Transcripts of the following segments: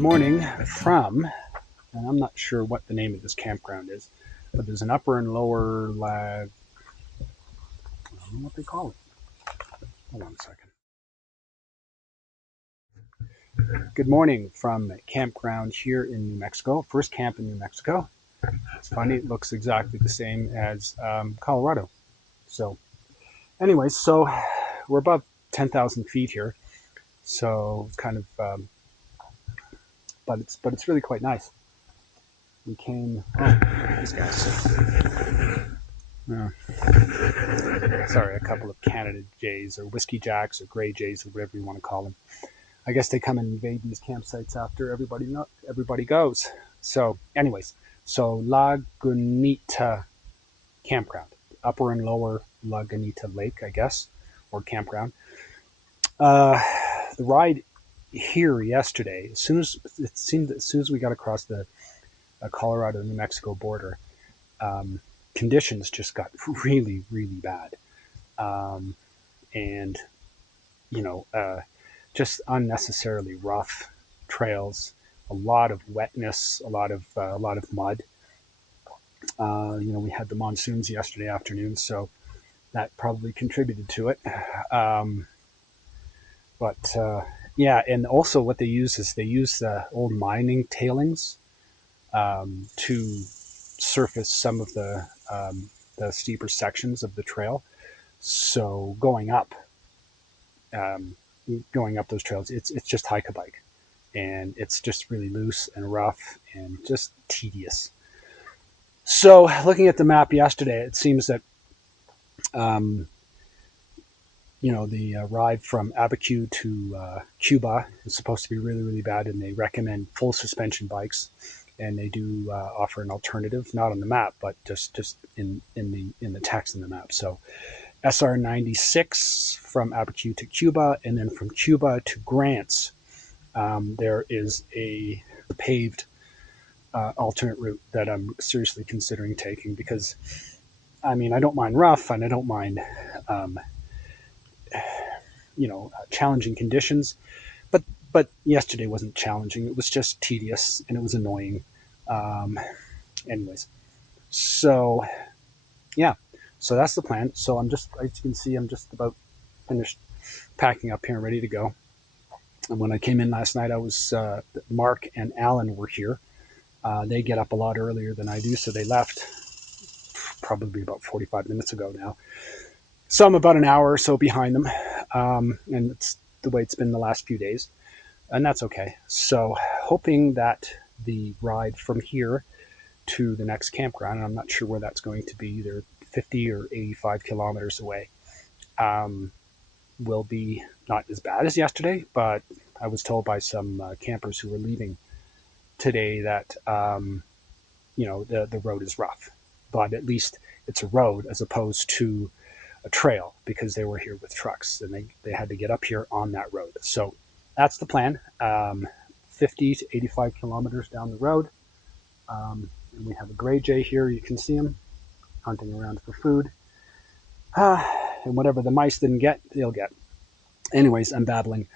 Good morning from, and I'm not sure what the name of this campground is, but there's an upper and lower lag. I don't know what they call it. Hold on a second. Good morning from campground here in New Mexico. First camp in New Mexico. It's funny, it looks exactly the same as Colorado. So, anyways, so we're above 10,000 feet here. So it's kind of, but it's really quite nice. We came. Oh, these guys. Sorry, a couple of Canada Jays or Whiskey Jacks or Gray Jays or whatever you want to call them. I guess they come and invade these campsites after everybody goes. So, anyways, so Lagunita campground, Upper and Lower Lagunita Lake, I guess, or campground. The ride here yesterday, as soon as we got across the Colorado New Mexico border, conditions just got really, really bad, and just unnecessarily rough trails, a lot of wetness, a lot of mud. We had the monsoons yesterday afternoon, so that probably contributed to it. Yeah, and also what they use is the old mining tailings to surface some of the steeper sections of the trail. So going up those trails, it's just hike a bike, and it's just really loose and rough and just tedious. So looking at the map yesterday, it seems that the ride from Abiquiu to Cuba is supposed to be really, really bad, and they recommend full suspension bikes, and they do offer an alternative, not on the map, but just in the text in the map. So SR 96 from Abiquiu to Cuba, and then from Cuba to Grants, there is a paved alternate route that I'm seriously considering taking, because I don't mind rough, and I don't mind challenging conditions, but yesterday wasn't challenging. It was just tedious, and it was annoying. Anyways, so yeah, so that's the plan. So I'm just, as you can see, I'm just about finished packing up here and ready to go. And when I came in last night, I was Mark and Alan were here. They get up a lot earlier than I do, so they left probably about 45 minutes ago now. So I'm about an hour or so behind them, and it's the way it's been the last few days, and that's okay. So hoping that the ride from here to the next campground, and I'm not sure where that's going to be, either 50 or 85 kilometers away, will be not as bad as yesterday, but I was told by some campers who were leaving today that the road is rough, but at least it's a road as opposed to a trail, because they were here with trucks and they had to get up here on that road. So that's the plan. 50 to 85 kilometers down the road. And we have a gray jay here. You can see him hunting around for food. And whatever the mice didn't get, they'll get. Anyways, I'm babbling.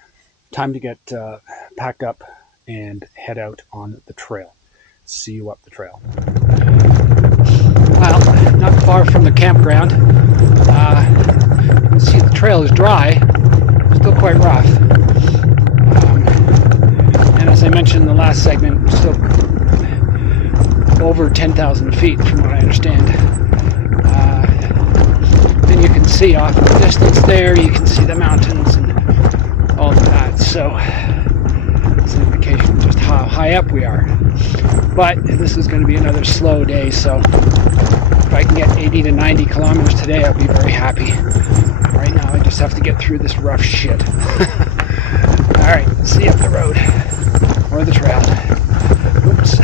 Time to get packed up and head out on the trail. See you up the trail. Well, not far from the campground. You can see the trail is dry, still quite rough. And as I mentioned in the last segment, we're still over 10,000 feet from what I understand. And you can see off in the distance there, you can see the mountains and all of that. So it's an indication of just how high up we are. But this is going to be another slow day, so if I can get 80 to 90 kilometers today, I'll be very happy. Right now, I just have to get through this rough shit. All right, see you up the road, or the trail. Oops.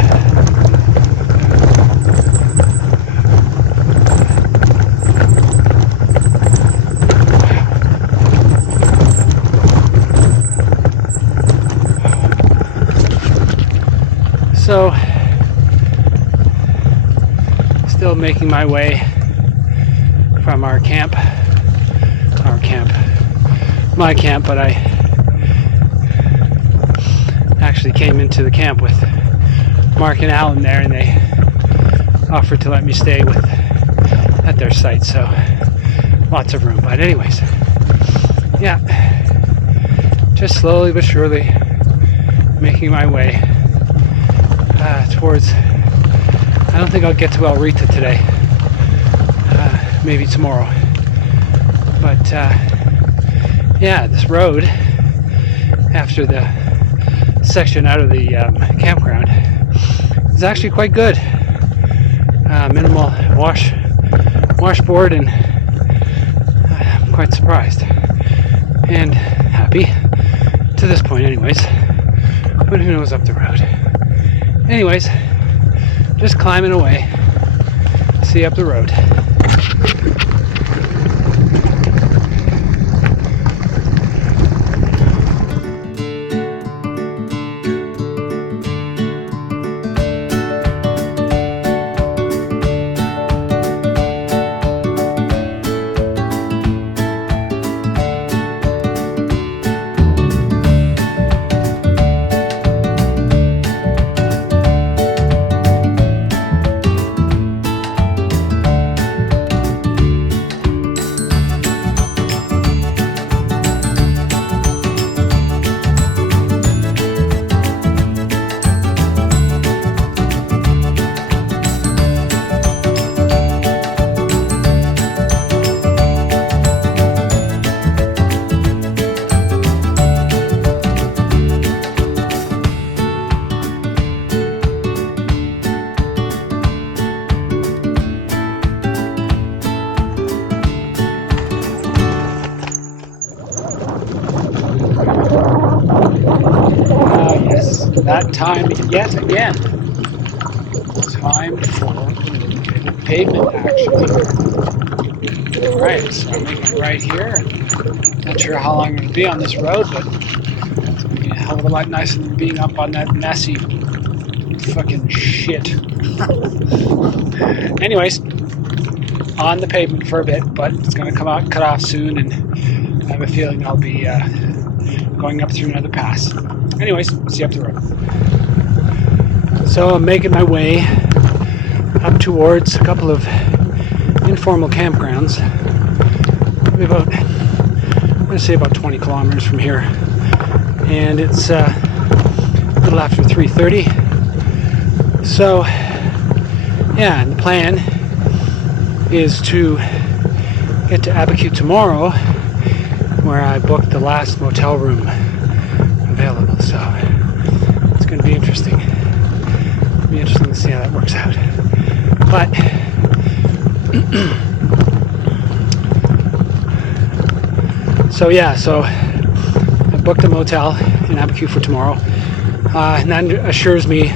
So, still making my way from my camp, but I actually came into the camp with Mark and Alan there, and they offered to let me stay at their site, so lots of room. But anyways, yeah, just slowly but surely making my way towards, I don't think I'll get to El Rita today, maybe tomorrow, but yeah, this road after the section out of the campground is actually quite good. Minimal washboard, and I'm quite surprised and happy to this point anyways, but who knows up the road. Anyways, just climbing away, see up the road. That time yet again. Time for pavement action. Alright, so I'm making it right here. Not sure how long I'm going to be on this road, but it's going to be a hell of a lot nicer than being up on that messy fucking shit. Anyways, on the pavement for a bit, but it's going to come out, cut off soon, and I have a feeling I'll be going up through another pass. Anyways, see you up the road. So I'm making my way up towards a couple of informal campgrounds. Probably about, I'm going to say about 20 kilometers from here. And it's a little after 3:30. So, yeah, and the plan is to get to Abiquiu tomorrow, where I booked the last motel room available. So it's going to be interesting. It'll be interesting to see how that works out. But so I booked a motel in Abiquiu for tomorrow, and that assures me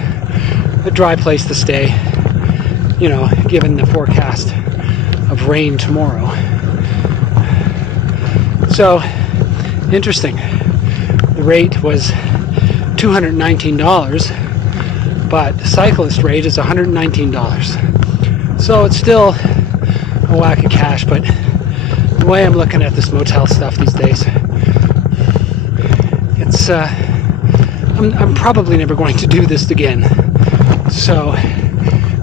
a dry place to stay, you know, given the forecast of rain tomorrow. So interesting. The rate was $219, but the cyclist rate is $119. So it's still a whack of cash, but the way I'm looking at this motel stuff these days, it's I'm probably never going to do this again. So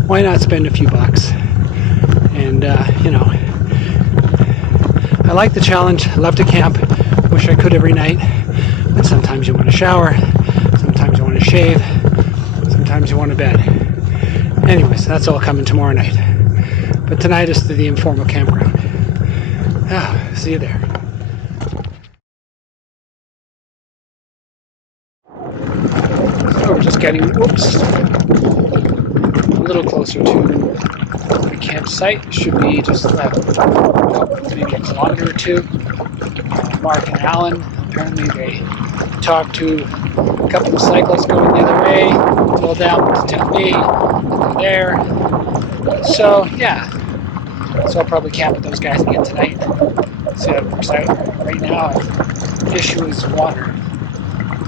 why not spend a few bucks? And you know, I like the challenge. I love to camp. Wish I could every night. But sometimes you want to shower, sometimes you want to shave, sometimes you want to bed. Anyways, that's all coming tomorrow night. But tonight is to the informal campground. See you there. So we're just getting, a little closer to the campsite. Should be just maybe a kilometer or two. Mark and Alan, apparently they talked to a couple of cyclists going the other way, told them to tell me that they're there. So yeah, so I'll probably camp with those guys again tonight. See how it works out. Right now, the issue is water,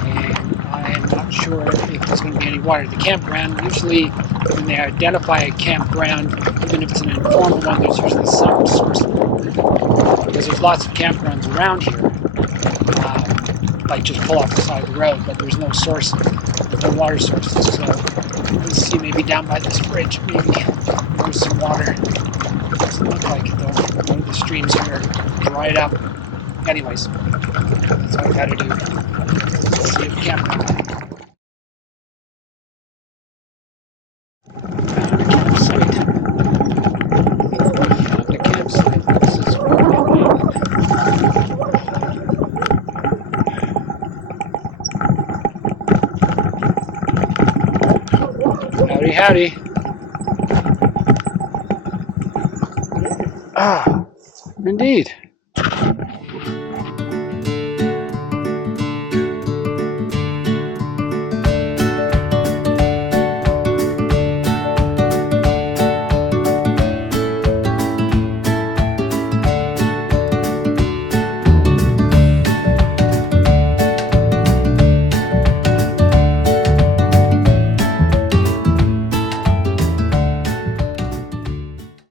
and I am not sure if there's going to be any water at the campground. Usually, when they identify a campground, even if it's an informal one, there's usually some source of water, because there's lots of campgrounds around here. Like just pull off the side of the road, but there's no source to water sources. So let's see, maybe down by this bridge, maybe there's some water. Doesn't look like it though. The streams here are dried up. Anyways, that's all I gotta do. Let's see if campground. Found a campsite. Found a campsite. This is Royal Island. Howdy, howdy. Ah, indeed.